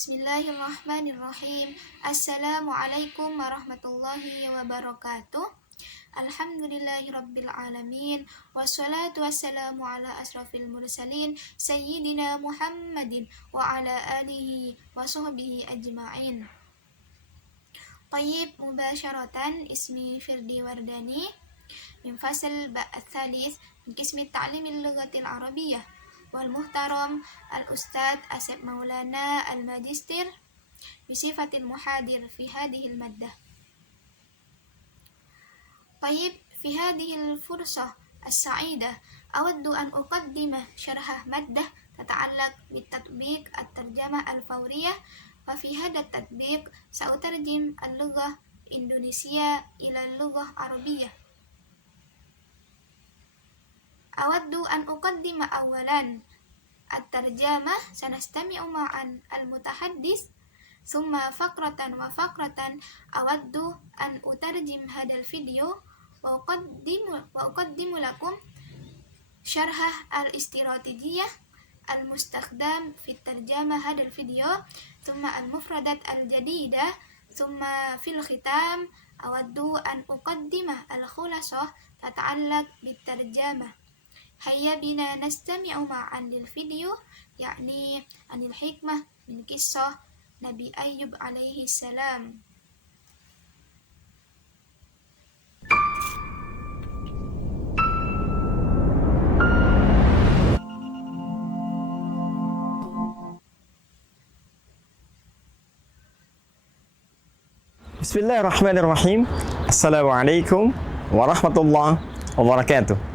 Bismillahirrahmanirrahim. Assalamualaikum warahmatullahi wabarakatuh. Alhamdulillahirabbil alamin. Wassalatu wassalamu ala asrafil mursalin sayyidina Muhammadin wa ala alihi wa sahbihi ajma'in. Tayyib mubasyaratan, ismi Firdi Wardani min fasal Ba'ats-Tsalits min qismi ta'limil lughatil arabiyyah wal muhtaram al-ustadz Asep Maulana al-Majistir bisifatil muhadir fi hadhil maddah. Tayyib, fi hadhil fursah as-sa'idah awaddu an uqaddima syarah maddah tata'allaq bitatbiq at-tarjamah al-fawriyah wa fi hadha at-tatbiq sa'utarjim al-lughah Indonesia ila al-lughah Arabiyyah. Awaddu an uqaddima awalan at-tarjamah sanastami'u ma'an al-mutahaddis thumma faqratan wa faqratan awaddu an utarjim hadal video wa uqaddimu lakum syarhah al-istiratijiyah al-mustakhdam fi tarjamah hadal video thumma al-mufradat al-jadidah thumma fil khitam awaddu an uqaddimah al-khulasah tata'allaq bit tarjamah. Hayya bina nastami'u ma'an lil video, yakni anil hikmah min kisah Nabi Ayyub alaihi salam. Bismillahirrahmanirrahim. Assalamualaikum warahmatullahi wabarakatuh.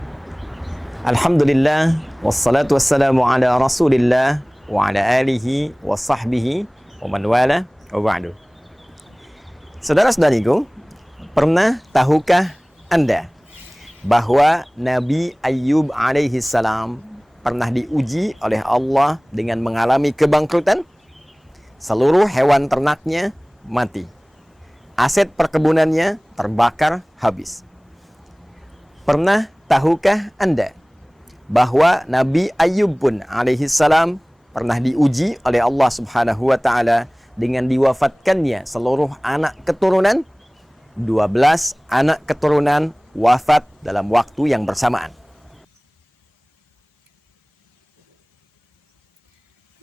Alhamdulillah, wassalatu wassalamu ala rasulillah wa ala alihi wa sahbihi wa man wala wa ba'du. Saudara-saudariku, pernah tahukah Anda bahwa Nabi Ayyub alaihi salam pernah diuji oleh Allah dengan mengalami kebangkrutan? Seluruh hewan ternaknya mati. Aset perkebunannya terbakar habis. Pernah tahukah Anda bahwa Nabi Ayyub pun alaihi salam pernah diuji oleh Allah Subhanahu wa taala dengan diwafatkannya seluruh anak keturunan? 12 anak keturunan wafat dalam waktu yang bersamaan.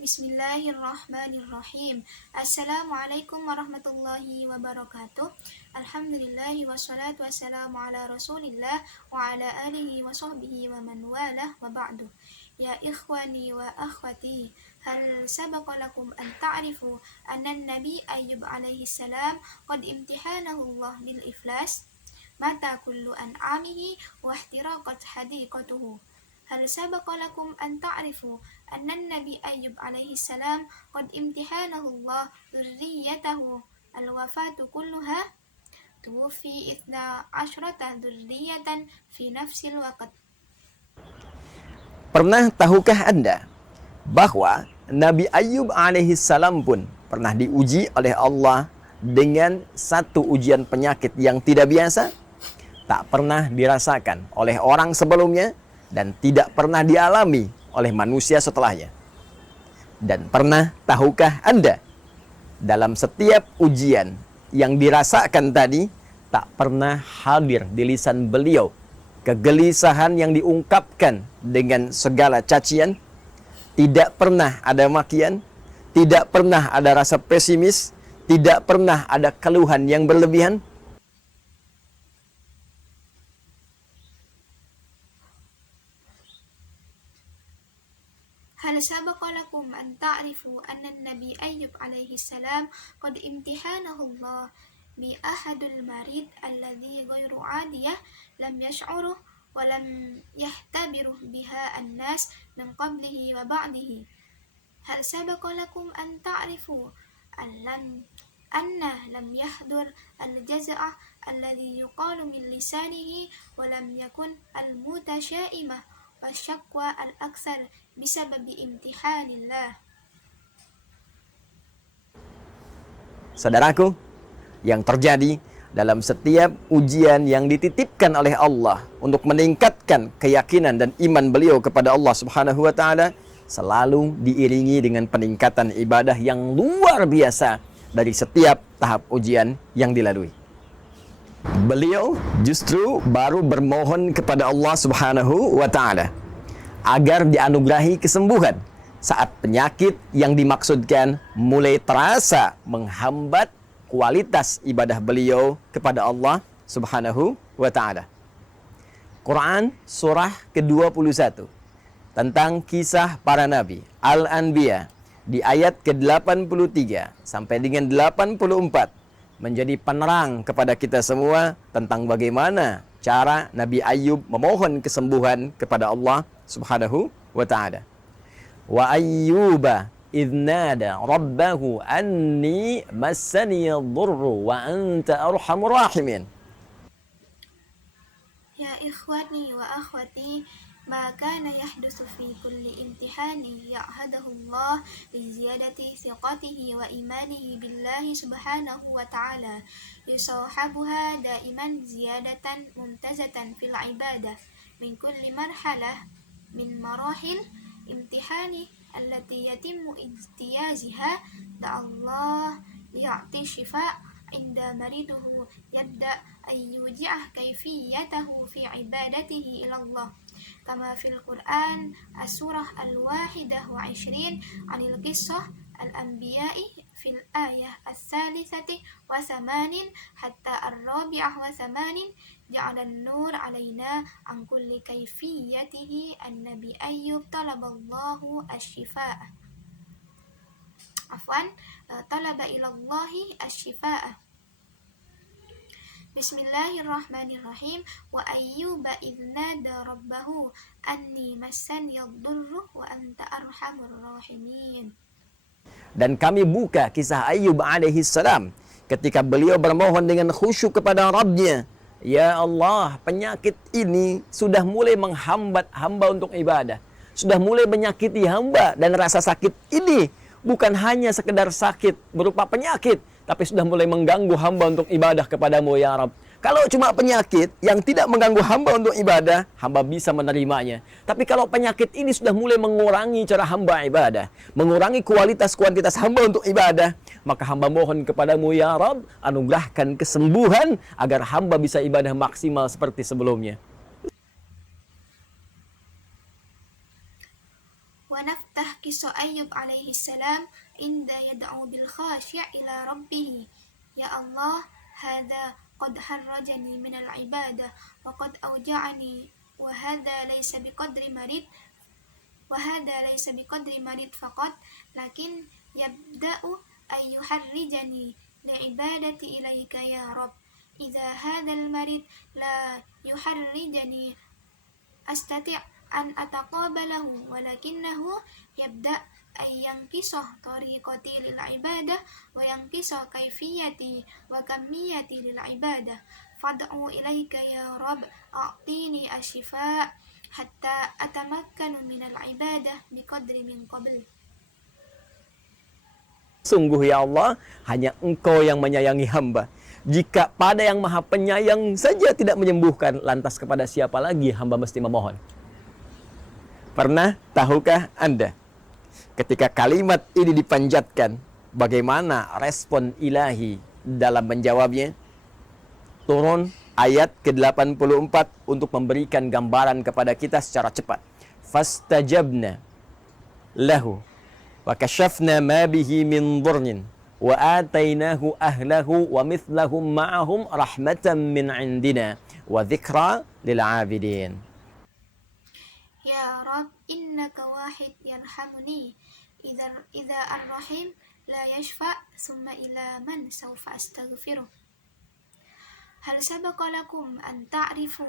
Bismillahirrahmanirrahim. Assalamualaikum warahmatullahi wabarakatuh. Alhamdulillahi wassalatu wassalamu ala rasulillah wa ala alihi wa sahbihi wa man walah wa ba'du. Ya ikhwani wa akhwati, hal sabaqa lakum an ta'rifu anna Nabi Ayyub alaihi salam qad imtihanahu Allah bil iflas mata kullu an'amihi wa ihtiraqat hadiqatuhu. Hal sabaqa lakum an ta'rifu anna Nabi Ayyub alaihi salam qad imtihanahu Allah dzurriyyatahu al-wafatu kulluha tuwfi 12 dzurriyyatan fi nafsil waqt. Pernah tahukah Anda bahwa Nabi Ayyub alaihi salam pun pernah diuji oleh Allah dengan satu ujian penyakit yang tidak biasa, tak pernah dirasakan oleh orang sebelumnya dan tidak pernah dialami oleh manusia setelahnya. Dan pernah tahukah Anda, dalam setiap ujian yang dirasakan tadi, tak pernah hadir di lisan beliau kegelisahan yang diungkapkan dengan segala cacian, tidak pernah ada makian, tidak pernah ada rasa pesimis, tidak pernah ada keluhan yang berlebihan. Hal sabaqa lakum an ta'rifu anna Nabi Ayyub alaihi salam qad imtihanahu Allah bi ahadul marid alladhi ghairu adiyah lam yash'uruh wa lam yahtabiruh biha an-nas min qablihi wa ba'dihi. Hal sabaqa lakum an ta'rifu anna lam yahdur al-jaz'ah alladhi yuqalu min lisanihi wa lam yakun al-mutasyaimah wa syakwa al-aksar bisababi imtihanillah. Saudaraku, yang terjadi dalam setiap ujian yang dititipkan oleh Allah untuk meningkatkan keyakinan dan iman beliau kepada Allah Subhanahu wa taala, selalu diiringi dengan peningkatan ibadah yang luar biasa dari setiap tahap ujian yang dilalui. Beliau justru baru bermohon kepada Allah Subhanahu wa taala agar dianugerahi kesembuhan saat penyakit yang dimaksudkan mulai terasa menghambat kualitas ibadah beliau kepada Allah Subhanahu wa taala. Quran surah ke-21 tentang kisah para nabi, Al-Anbiya, di ayat ke-83 sampai dengan 84 menjadi penerang kepada kita semua tentang bagaimana cara Nabi Ayyub memohon kesembuhan kepada Allah Subhanahu wa taala. Wa ayyuba idh nada rabbahu anni massani ad-durru wa anta arhamur rahimin. Ya ikhwani wa akhwati, ma kana yahdutsu fi kulli imtihani ya'hadahu Allah li ziyadati thiqatihi wa imanihi billahi subhanahu wa ta'ala yusawhabuha daiman ziyadatan mumtazatan fil ibadah min kulli marhalah min marahil imtihani allati yatimmu ijtiyaziha da'allah liya'ti shifa' inda mariduhu yabda ayyuji'ah kaifiyatahu fi ibadatihi ilallah kama fil Quran as-surah al-wahidah wa 20 anil qissah al-anbiya'i fil ayah as-salisati wa thamanin hatta ar-rabi'ah wa thamanin ja'ala an-nur alaina an kulli kaifiyatihi an-nabi Ayyub talaballahu asy-syifaa talaba ilallahi asy-syifaa. Bismillahirrahmanirrahim. Wa ayyuba idh nada rabbahu anni massani ad-durru wa anta arhamur rahimin. Dan kami buka kisah Ayyub alaihi salam ketika beliau bermohon dengan khusyuk kepada Rabb-Nya. Ya Allah, penyakit ini sudah mulai menghambat hamba untuk ibadah. Sudah mulai menyakiti hamba, dan rasa sakit ini bukan hanya sekedar sakit berupa penyakit, tapi sudah mulai mengganggu hamba untuk ibadah kepadamu ya Rabb. Kalau cuma penyakit yang tidak mengganggu hamba untuk ibadah, hamba bisa menerimanya. Tapi kalau penyakit ini sudah mulai mengurangi cara hamba ibadah, mengurangi kualitas-kuantitas hamba untuk ibadah, maka hamba mohon kepadamu ya Rabb, anugerahkan kesembuhan agar hamba bisa ibadah maksimal seperti sebelumnya. Wa naftah kisah Ayyub alaihi salam inda yad'u bil khasyi' ila rabbih. Ya Allah, hadha qad harrajani min al ibadah wa qad awja'ani wa hadha laysa biqadri marid faqat lakin yabda'u ay yuharrijani li ibadati ilayka ya Rabb. Idza hadha al marid la yuharrijani astati' an ataqabalahu walakinnahu yabda' ay yanqisah tariqati lil ibadah wa yanqisah kaifiyati wa kamiyati lil ibadah fad'u ilaika ya Rabb a'tini asyifa hatta atamakkanu minal ibadah biqadri min qabl. Sungguh ya Allah, hanya Engkau yang menyayangi hamba. Jika pada yang maha penyayang saja tidak menyembuhkan, lantas kepada siapa lagi hamba mesti memohon? Pernah tahukah Anda ketika kalimat ini dipanjatkan, bagaimana respon ilahi dalam menjawabnya? Turun ayat ke-84 untuk memberikan gambaran kepada kita secara cepat. Fastajabna lahu wa kashafna ma bihi min dhurrin wa atainahu ahlahu wa mithlahum ma'ahum rahmatan min indina wa dhikra lil 'abidin. Ya Rabb, innaka wahid yarhamuni idza ar-rahim la yashfa thumma ila man sawfa astaghfiruh. Hal sabaqa lakum an ta'rifu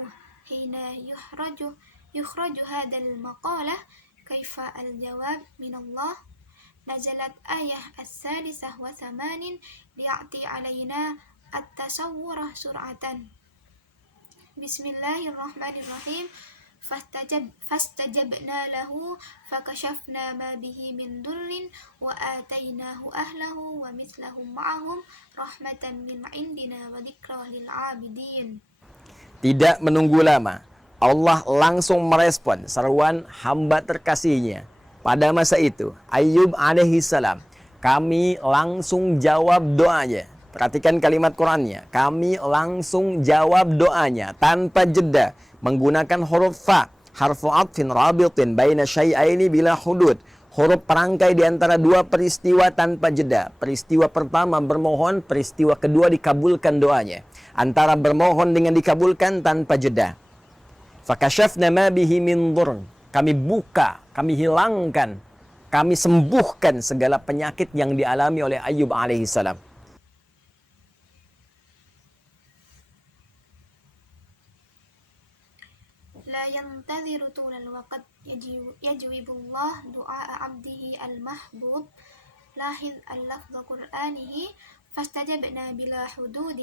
hina yukhraju hadal maqalah kaifa al-jawab min Allah. Nazalat ayah as-salisah wa thamanin liya'ti alayna at-tasawwurah sur'atan. Bismillahirrahmanirrahim. Fastajabna lahu fakashafna ma bihi min durrin wa atainahu ahlahu wa mithlahum ma'ahum rahmatan min indina wa dzikra lil 'abidin. Tidak menunggu lama, Allah langsung merespon seruan hamba terkasihnya Pada masa itu, Ayyub alaihi salam, kami langsung jawab doanya. Perhatikan kalimat Qur'annya. Kami langsung jawab doanya tanpa jeda menggunakan huruf fa, harfu atfin rabitin baina syai'aini bila hudud. Huruf perangkai di antara dua peristiwa tanpa jeda. Peristiwa pertama bermohon, peristiwa kedua dikabulkan doanya. Antara bermohon dengan dikabulkan tanpa jeda. Fakashafna ma bihi min dhurr. Kami buka, kami hilangkan, kami sembuhkan segala penyakit yang dialami oleh Ayyub alaihi salam. لا ينتظر طول الوقت يجوب الله دعاء عبده المحبوب. لاحظ اللفظ قرآنه فاستجبنا بلا حدود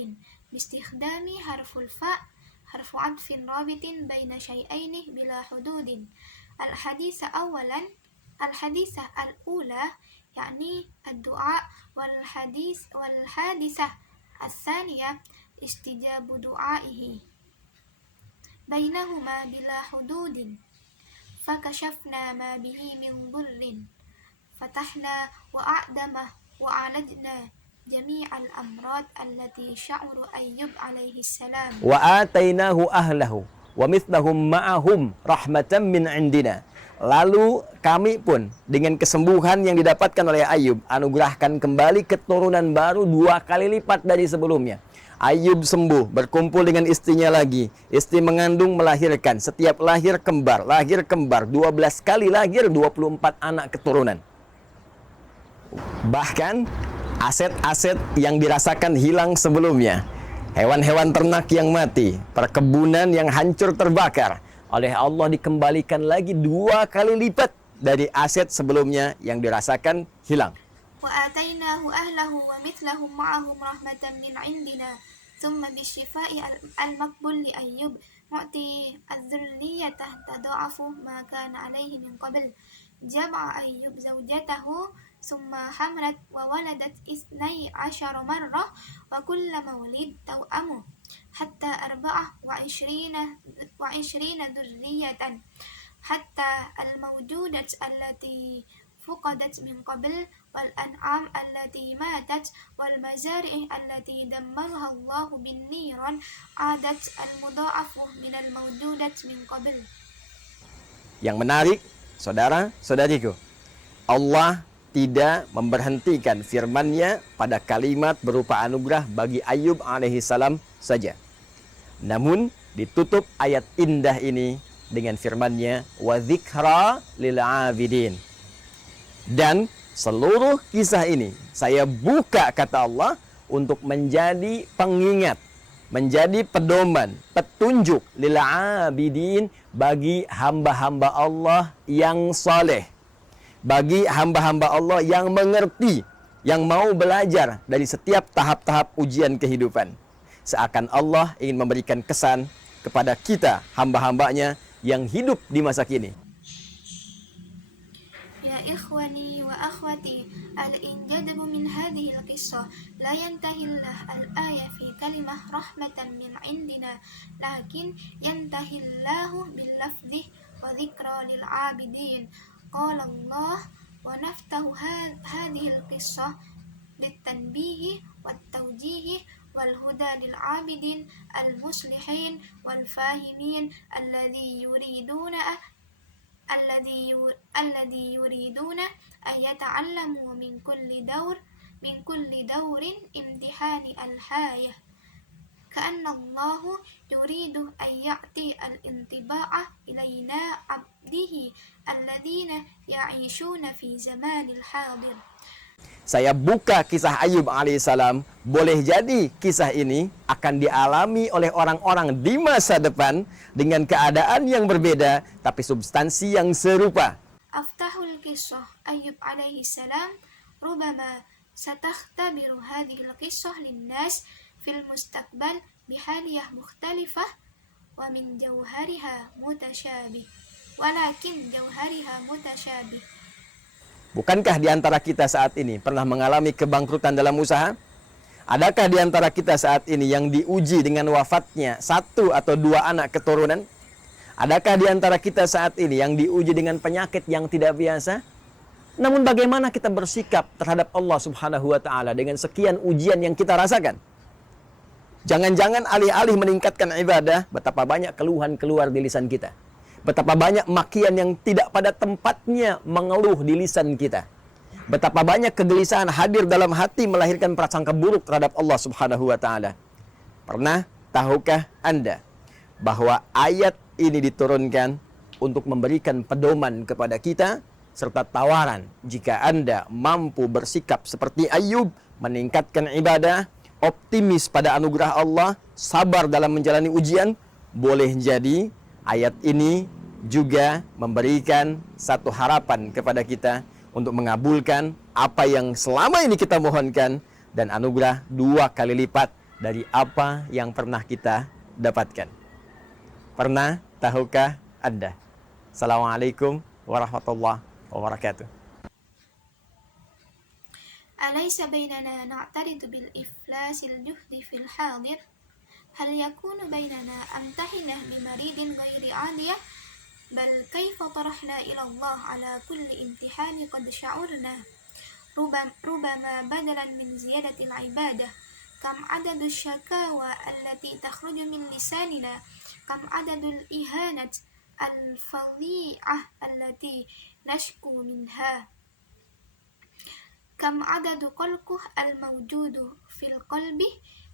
باستخدام حرف الفاء حرف عطف رابط بين شيئين بلا حدود. الحديثة الأولى يعني الدعاء والحادثة الثانية استجاب دعائه بينهما بلا حدود. فكشفنا ما به من ضر فتحنا وعالجنا جميع الأمراض التي شعر أيوب عليه السلام. وآتيناه أهله ومثلهم معهم رحمة من عندنا. Lalu kami pun dengan kesembuhan yang didapatkan oleh Ayyub anugerahkan kembali keturunan baru 2 kali lipat dari sebelumnya. Ayyub sembuh, berkumpul dengan istrinya lagi. Istri mengandung, melahirkan. Setiap lahir kembar. 12 kali lahir, 24 anak keturunan. Bahkan aset-aset yang dirasakan hilang sebelumnya. Hewan-hewan ternak yang mati. Perkebunan yang hancur terbakar. Oleh Allah dikembalikan lagi 2 kali lipat dari aset sebelumnya yang dirasakan hilang. وآتيناه أهله ومثلهم معهم رحمة من عندنا ثم بالشفاء المقبول لأيوب نعطي الذرية تضاعف ما كان عليه من قبل. جمع أيوب زوجته ثم حملت وولدت 12 مرة وكلما ولد توأمه حتى 24 ذرية حتى الموجودة التي فقدت من قبل والأنعام التي ماتت والمزارع التي دمرها الله بالنيران عادت المضاعفة من الموجودة من قبل. Yang menarik, saudara-saudariku, Allah tidak memberhentikan firman-Nya pada kalimat berupa anugerah bagi Ayyub alaihi salam saja. Namun ditutup ayat indah ini dengan firman-Nya wa dzikra lil 'abidin. Dan seluruh kisah ini saya buka, kata Allah, untuk menjadi pengingat, menjadi pedoman, petunjuk lil 'abidin bagi hamba-hamba Allah yang saleh. Bagi hamba-hamba Allah yang mengerti, yang mau belajar dari setiap tahap-tahap ujian kehidupan. Seakan Allah ingin memberikan kesan kepada kita, hamba-hambanya yang hidup di masa kini. Ya ikhwani wa akhwati, al-injadabu min hadhihi al-qissah la yantahillah al-ayah fi kalimah rahmatan min indina, lakin yantahillahu bil lafzi wa dhikra lil 'abidin. Qala Allah wa naftahu hadhihi al-qissah litanbihi wat tawjihi wal huda lil 'abidin al-muslihin wal fahimin alladhi yuriduna an yata'allamu min kulli dawrin imtihani al-hayah. كأن الله يريد أن يعطي الانطباع إلينا عبده الذين يعيشون في زمان الحاضر. Saya buka kisah Ayyub alaihissalam. Boleh jadi kisah ini akan dialami oleh orang-orang di masa depan dengan keadaan yang berbeda, tapi substansi yang serupa. Aftahul kisah Ayyub alaihissalam rubama satakhtabiru hadhihi al-qissah linnas fil mustaqbal bihaliyah mukhtalifah wa min jawhariha mutasyabih walakin jawhariha mutasyabih. Bukankah di antara kita saat ini pernah mengalami kebangkrutan dalam usaha? Adakah di antara kita saat ini yang diuji dengan wafatnya 1 atau 2 anak keturunan? Adakah di antara kita saat ini yang diuji dengan penyakit yang tidak biasa? Namun bagaimana kita bersikap terhadap Allah Subhanahu wa taala dengan sekian ujian yang kita rasakan? Jangan-jangan alih-alih meningkatkan ibadah, betapa banyak keluhan keluar di lisan kita. Betapa banyak makian yang tidak pada tempatnya mengeluh di lisan kita. Betapa banyak kegelisahan hadir dalam hati melahirkan prasangka buruk terhadap Allah Subhanahu wa taala. Pernah tahukah Anda bahwa ayat ini diturunkan untuk memberikan pedoman kepada kita serta tawaran jika Anda mampu bersikap seperti Ayyub, meningkatkan ibadah, optimis pada anugerah Allah, sabar dalam menjalani ujian, boleh jadi ayat ini juga memberikan satu harapan kepada kita untuk mengabulkan apa yang selama ini kita mohonkan dan anugerah 2 kali lipat dari apa yang pernah kita dapatkan. Pernah tahukah Anda? Assalamualaikum warahmatullahi wabarakatuh. أليس بيننا نعترض بالإفلاس الجهد في الحاضر؟ هل يكون بيننا أمتحنة بمريض غير عادية؟ بل كيف طرحنا إلى الله على كل امتحان قد شعرنا ربما بدلا من زيادة العبادة. كم عدد الشكاوى التي تخرج من لساننا؟ كم عدد الإهانة الفظيعة التي نشكو منها؟ كم عدد قلقه الموجود في القلب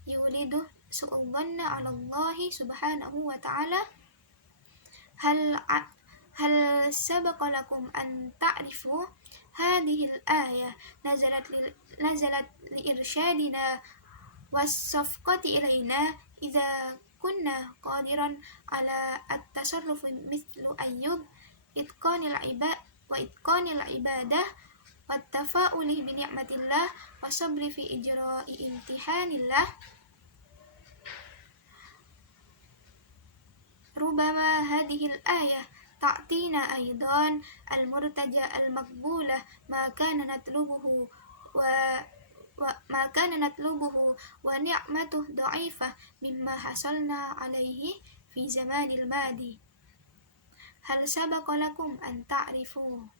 يولد سوء الظن على الله سبحانه وتعالى؟ هل سبق لكم أن تعرفوا هذه الآية نزلت لإرشادنا والصفقة إلينا إذا كنا قادرا على التصرف مثل أيوب وإتقان العبادة والتفاؤل بنعمة الله والصبر في إجراء امتحان الله. ربما هذه الآية تعطينا أيضا المرتجى المقبولة ما كان نطلبه ونعمته ضعيفة مما حصلنا عليه في زمان الماضي. هل سبق لكم أن تعرفوا؟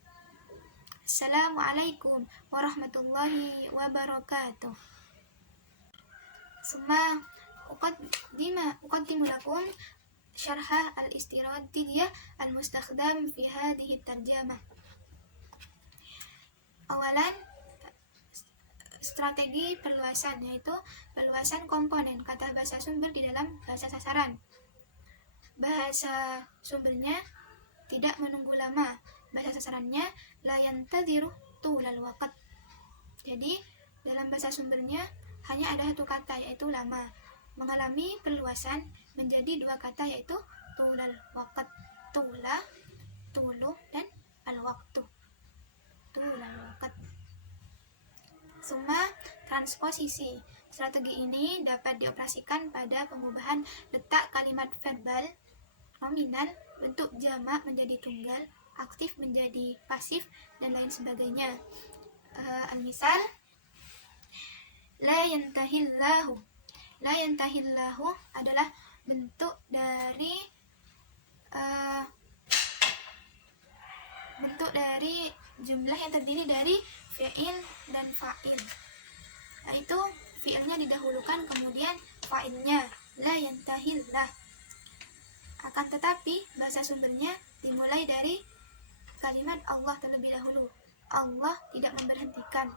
Assalamualaikum warahmatullahi wabarakatuh. ثم أقدم لكم شرح الاستراتيجية المستخدم في هذه الترجمة. أولا strategi perluasan, yaitu perluasan komponen kata bahasa sumber di dalam bahasa sasaran. Bahasa sumbernya tidak menunggu lama. Bahasa sasarannya la yantadhiru tulal waqt. Jadi dalam bahasa sumbernya hanya ada satu kata, yaitu lama. Mengalami perluasan menjadi 2 kata, yaitu tulal waqt. Tulu dan al-waqtu. Tulal waqt. Summa transposisi. Strategi ini dapat dioperasikan pada pengubahan letak kalimat verbal nominal, bentuk jamak menjadi tunggal, aktif menjadi pasif, dan lain sebagainya. Al-misal, la yantahillahu. La yantahillahu adalah bentuk dari jumlah yang terdiri dari fi'il dan fa'il. Yaitu fi'ilnya didahulukan kemudian fa'ilnya, la yantahillah. Akan tetapi bahasa sumbernya dimulai dari kalimat Allah terlebih dahulu. Allah tidak memberhentikan.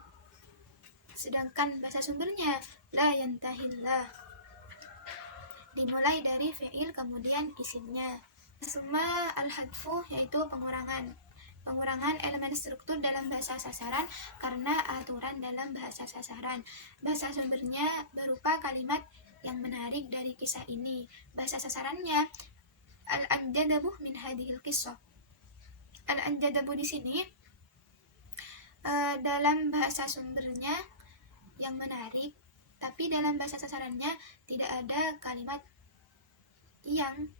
Sedangkan bahasa sumbernya la yantahillah dimulai dari fi'il kemudian isimnya. Summa al-hadfu, yaitu pengurangan elemen struktur dalam bahasa sasaran karena aturan dalam bahasa sasaran. Bahasa sumbernya berupa kalimat yang menarik dari kisah ini. Bahasa sasarannya al-anjadabu min hadhil qissah. Al-anjadabu di sini dalam bahasa sumbernya yang menarik, tapi dalam bahasa sasarannya tidak ada kalimat yang.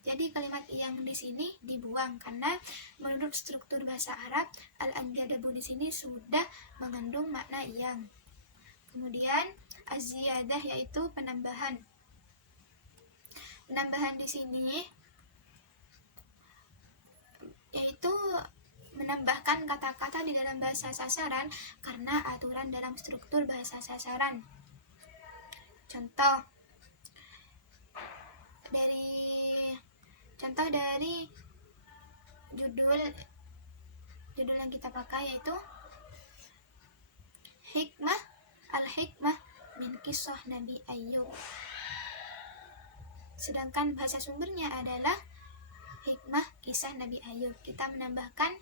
Jadi kalimat yang di sini dibuang karena menurut struktur bahasa Arab al-anjadabu di sini sudah mengandung makna yang. Kemudian az-ziyadah, yaitu penambahan. Penambahan di sini yaitu menambahkan kata-kata di dalam bahasa sasaran karena aturan dalam struktur bahasa sasaran. Contoh dari judul yang kita pakai yaitu Al-Hikmah min Kisah Nabi Ayyub. Sedangkan bahasa sumbernya adalah Hikmah Kisah Nabi Ayyub. Kita menambahkan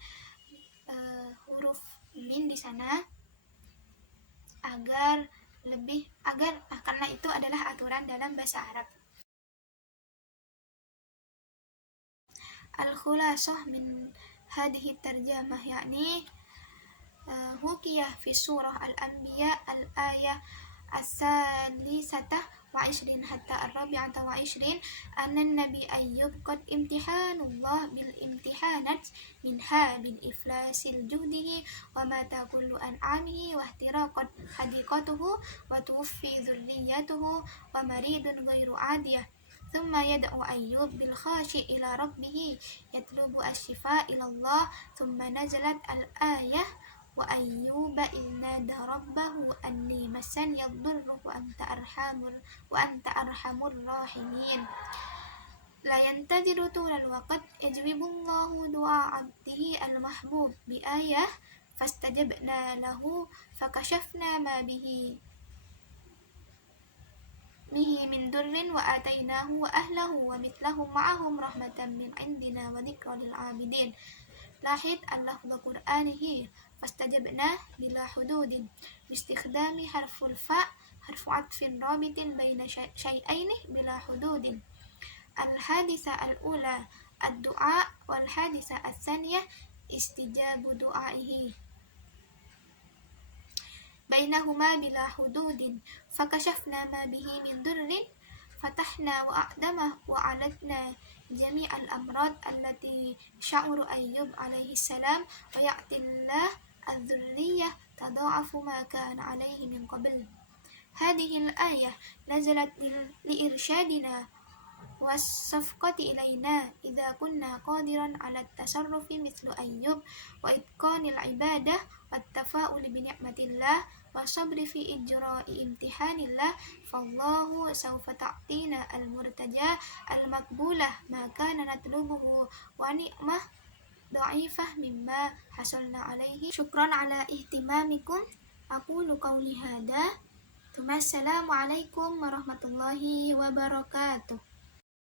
huruf min di sana karena itu adalah aturan dalam bahasa Arab. Al-Khulasah min hadhihi tarjamah yakni hukiyah fi surah Al-Anbiya al-ayah as-salisatah wa ishrin hatta ar-rabi'ata wa ishrin anna Nabi Ayyub qad imtihanullah bil imtihanat minha bil iflasil juhdihi wa mata kullu an'amihi wa ihtiraqat hadiqatuhu wa tuwfi dhurriyyatuhu wa maridun ghairu adiyah. ثم يدعو أيوب بالخاشع إلى ربه يطلب الشفاء إلى الله ثم نزلت الآية وأيوب إذ نادى ربه أني مسني الضر وأنت أرحم الراحمين لا ينتظر طول الوقت يجيب الله دعاء عبده المحبوب بآية فاستجبنا له فكشفنا ما به من در وآتيناه وأهله ومثلهم معهم رحمة من عندنا وذكرى للعابدين. لاحظ اللفظ قرآنه فاستجبناه بلا حدود باستخدام حرف الفاء حرف عطف رابط بين شيئين بلا حدود. الحادثة الأولى الدعاء والحادثة الثانية استجاب دعائه بينهما بلا حدود. فكشفنا ما به من در فتحنا وأعلتنا جميع الأمراض التي شعر أيوب عليه السلام ويأتي الله الذرية تضاعف ما كان عليه من قبل. هذه الآية نزلت لإرشادنا والصفقة إلينا إذا كنا قادرا على التصرف مثل أيوب وإتقان العبادة والتفاؤل بنعمة الله والصبر في إجراء امتحان الله فالله سوف تعطينا المرتجى المقبولة ما كان نطلبه ونعمة ضعيفة مما حصلنا عليه. شكرا على اهتمامكم. أقول قولي هذا ثم السلام عليكم ورحمة الله وبركاته.